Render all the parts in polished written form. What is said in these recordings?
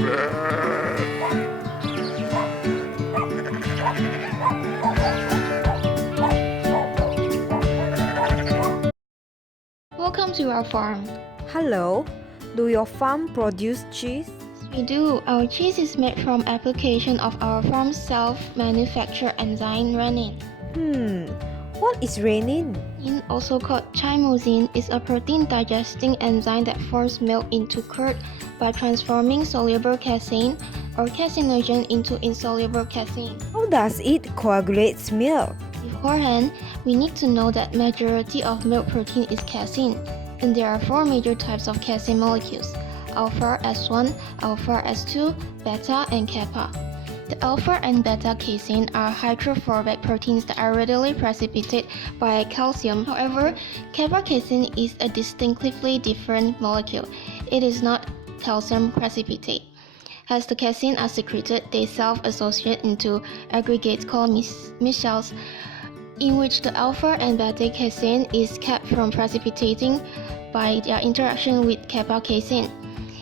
Welcome to our farm. Hello, do your farm produce cheese? We do. Our cheese is made from application of our farm's self-manufactured enzyme rennin. What is rennin? Rennin, also called chymosin, is a protein-digesting enzyme that forms milk into curd by transforming soluble casein or caseinogen into insoluble casein. How does it coagulate milk? Beforehand, we need to know that majority of milk protein is casein, and there are four major types of casein molecules: alpha S1, alpha S2, beta, and kappa. The alpha and beta casein are hydrophobic proteins that are readily precipitated by calcium. However, kappa casein is a distinctively different molecule. It is not calcium precipitate. As the casein are secreted, they self-associate into aggregates called micelles, in which the alpha and beta casein is kept from precipitating by their interaction with kappa casein.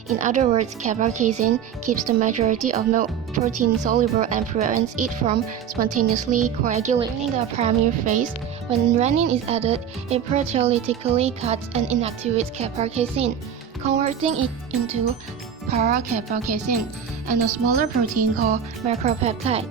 In other words, kappa casein keeps the majority of milk protein soluble and prevents it from spontaneously coagulating. In the primary phase, when rennin is added, it proteolytically cuts and inactivates kappa casein, converting it into para-kappa casein and a smaller protein called macropeptide.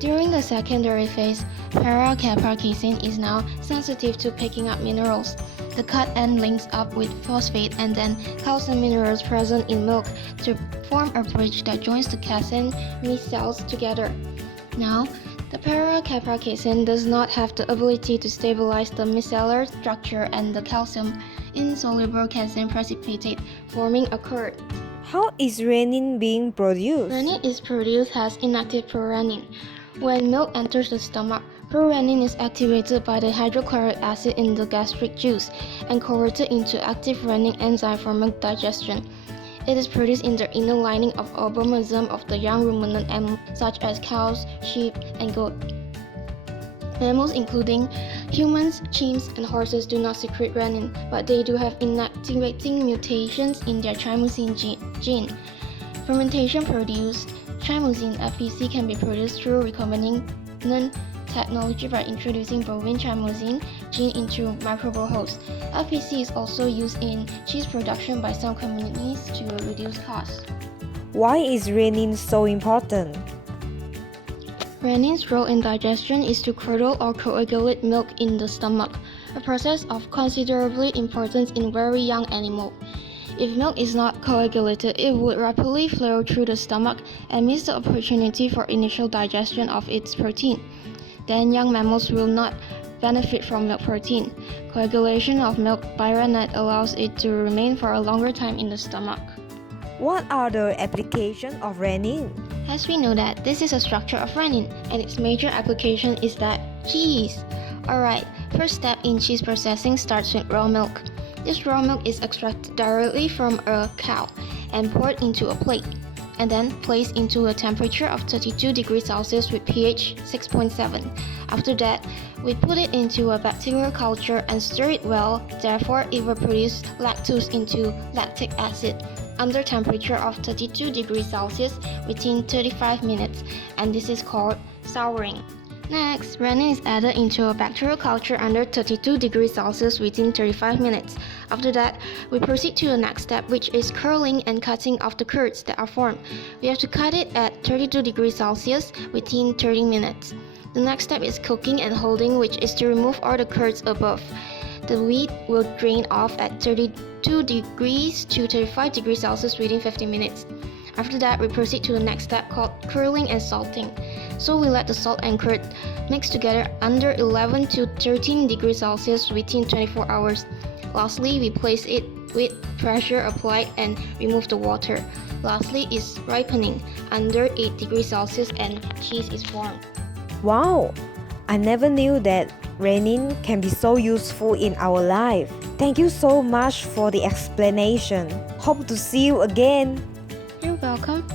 During the secondary phase, para-kappa casein is now sensitive to picking up minerals. The cut end links up with phosphate and then calcium minerals present in milk to form a bridge that joins the casein micelles together. Now, the para-kappa casein does not have the ability to stabilize the micellar structure, and the calcium insoluble casein precipitate, forming a curd. How is rennin being produced? Rennin is produced as inactive prorennin. When milk enters the stomach, prorennin is activated by the hydrochloric acid in the gastric juice and converted into active rennin enzyme for milk digestion. It is produced in the inner lining of organism of the young ruminant animals such as cows, sheep, and goat. Mammals including humans, chimps, and horses do not secrete rennin, but they do have inactivating mutations in their chymosin gene. Fermentation produced chymosin FEC can be produced through recombinant technology by introducing bovine chymosin gene into microbial hosts. FEC is also used in cheese production by some communities to reduce costs. Why is rennin so important? Rennin's role in digestion is to curdle or coagulate milk in the stomach, a process of considerable importance in very young animals. If milk is not coagulated, it would rapidly flow through the stomach and miss the opportunity for initial digestion of its protein. Then young mammals will not benefit from milk protein. Coagulation of milk by rennet allows it to remain for a longer time in the stomach. What are the applications of rennin? As we know that this is a structure of rennin, and its major application is that cheese. Alright, first step in cheese processing starts with raw milk. This raw milk is extracted directly from a cow and poured into a plate, and then placed into a temperature of 32 degrees Celsius with pH 6.7. After that, we put it into a bacterial culture and stir it well, therefore it will produce lactose into lactic acid under temperature of 32 degrees Celsius within 35 minutes, and this is called souring. Next, rennin is added into a bacterial culture under 32 degrees Celsius within 35 minutes. After that, we proceed to the next step, which is curling and cutting of the curds that are formed. We have to cut it at 32 degrees Celsius within 30 minutes. The next step is cooking and holding, which is to remove all the curds above. The wheat will drain off at 32 degrees to 35 degrees Celsius within 50 minutes. After that, we proceed to the next step called curling and salting. So we let the salt and curd mix together under 11 to 13 degrees Celsius within 24 hours. Lastly, we place it with pressure applied and remove the water. Lastly is ripening under 8 degrees Celsius and cheese is formed. Wow! I never knew that rennin can be so useful in our life. Thank you so much for the explanation. Hope to see you again. You're welcome.